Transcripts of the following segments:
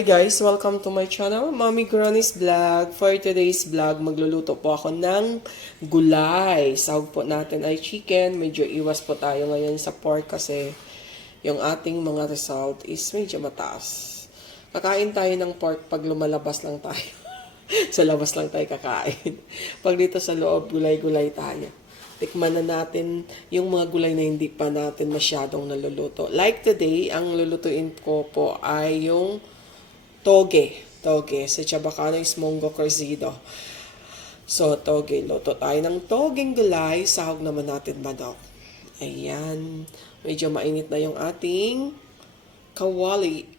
Hi guys! Welcome to my channel, Mommy Granny's Vlog. For today's vlog, magluluto po ako ng gulay. Sahog po natin ay chicken. Medyo iwas po tayo ngayon sa pork kasi yung ating mga result is medyo mataas. Kakain tayo ng pork pag lumalabas lang tayo. Sa labas lang tayo kakain. Pag dito sa loob, gulay-gulay tayo. Tikman na natin yung mga gulay na hindi pa natin masyadong naluluto. Like today, ang lulutuin ko po ay yung toge sa Chabacano is Mongo Corzido. So, toge. Luto tayo ng togeng gulay. Sahog naman natin manok. Ayan. Medyo mainit na yung ating kawali.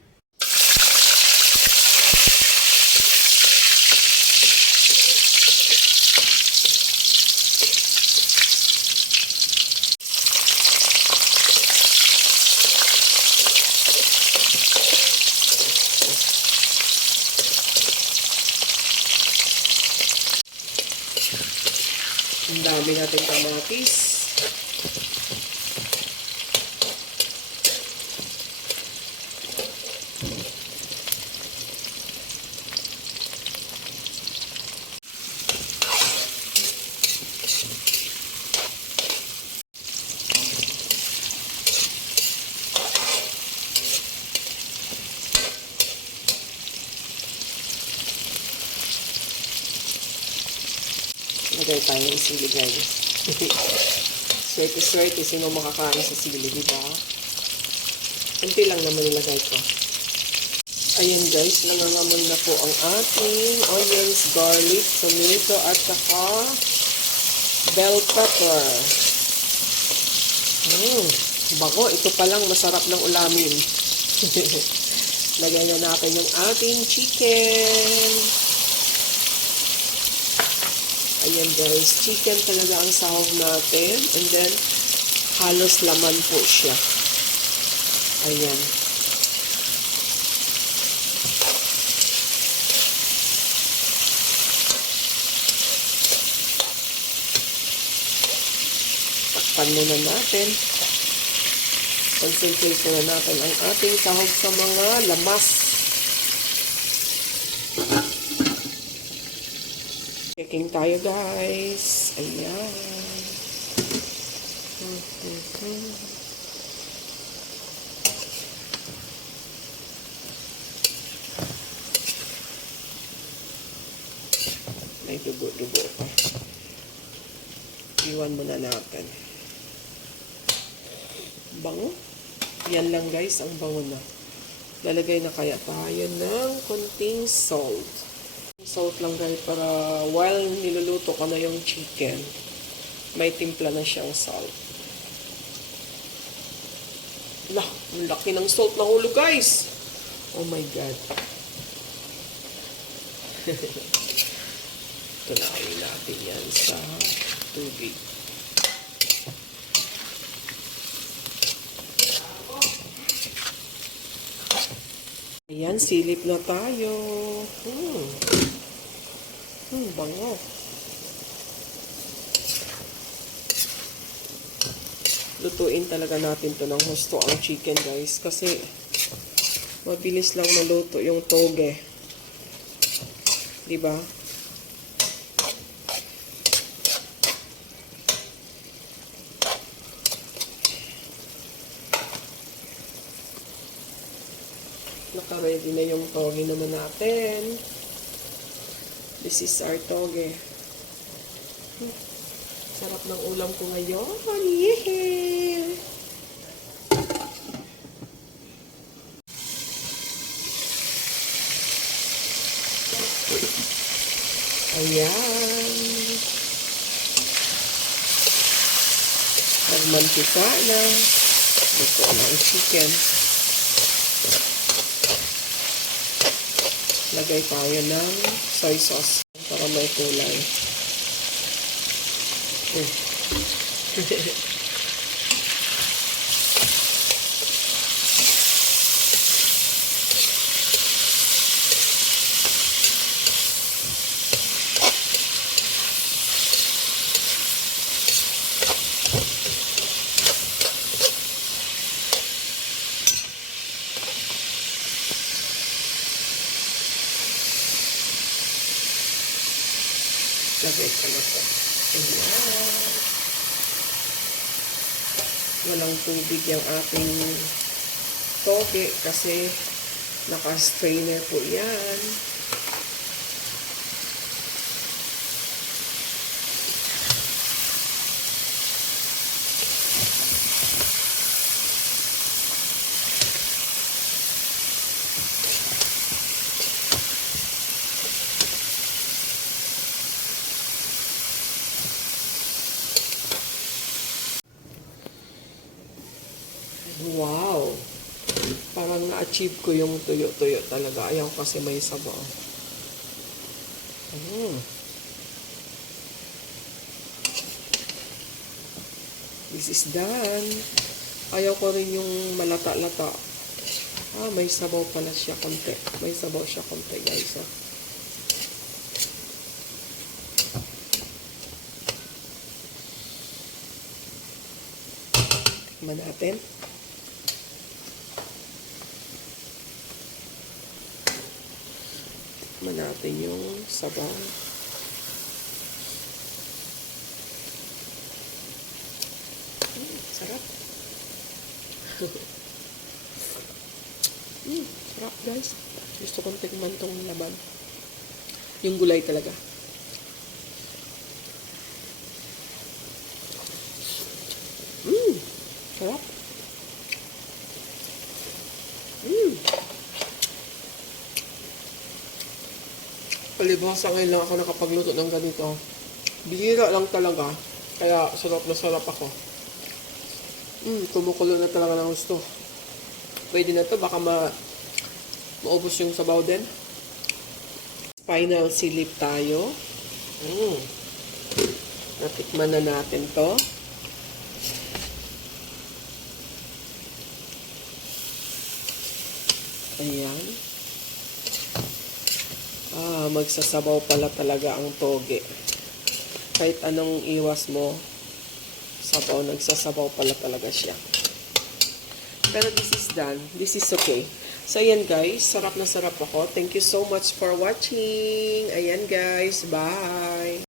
Ang dami natin kamatis. Lagay tayo ng sili, guys. Swerte-swerte, sino makakain sa sili, diba? Kunti lang naman nilagay ko. Ayan, guys, nangangamoy na po ang ating onions, garlic, tomato, at saka bell pepper. Bango. Ito pa lang masarap ng ulamin. Lagay na natin yung ating chicken. Ayan guys, chicken talaga ang sahog natin. And then, halos laman po siya. Ayan. Takpan muna natin. Concentrate na natin ang ating sahog sa mga lamas. Checking tayo guys. Ayan. May dugo-dugo pa. Iwan muna natin. Bango. Yan lang guys, ang bango na. Lalagay na kaya tayo ng konting salt. Salt lang guys para while niluluto ko na yung chicken, may timpla na siyang salt. Lah, ang laki ng salt na hulog guys. Oh my god. Tunayin natin yan sa tubig. Ayan, silip na tayo. Bango. Lutuin talaga natin to ng husto ang chicken guys. Kasi mabilis lang maluto yung toge. Diba? Naka-ready na yung toge naman natin. This is our toge. Sarap ng ulam ko ngayon. Yehey! Ayan. Nagmantika na. Ito na ang chicken. Lagay tayo ng soy sauce para may kulay. Lagay ko na po. Ayan. Walang tubig yung ating toge kasi naka-strainer po yan. Wow! Parang na-achieve ko yung tuyo-tuyo talaga. Ayaw kasi may sabaw. This is done. Ayaw ko rin yung malata-lata. May sabaw pala siya konti. May sabaw siya konti, guys. Tikman natin. Tikman natin yung sabaw. Sarap. Sarap, guys. Gusto kong tikman tong laman. Yung gulay talaga. Sarap. Palibhasa ngayon lang ako nakapagluto ng ganito. Bihira lang talaga. Kaya sarap na sarap ako. Kumukulo na talaga ng gusto. Pwede na to. Baka maubos yung sabaw din. Final silip tayo. Natikman na natin to. Ayan. Magsasabaw pala talaga ang toge. Kahit anong iwas mo, sabaw, nagsasabaw pala talaga siya. Pero this is done. This is okay. So, ayan guys. Sarap na sarap ako. Thank you so much for watching. Ayan guys. Bye!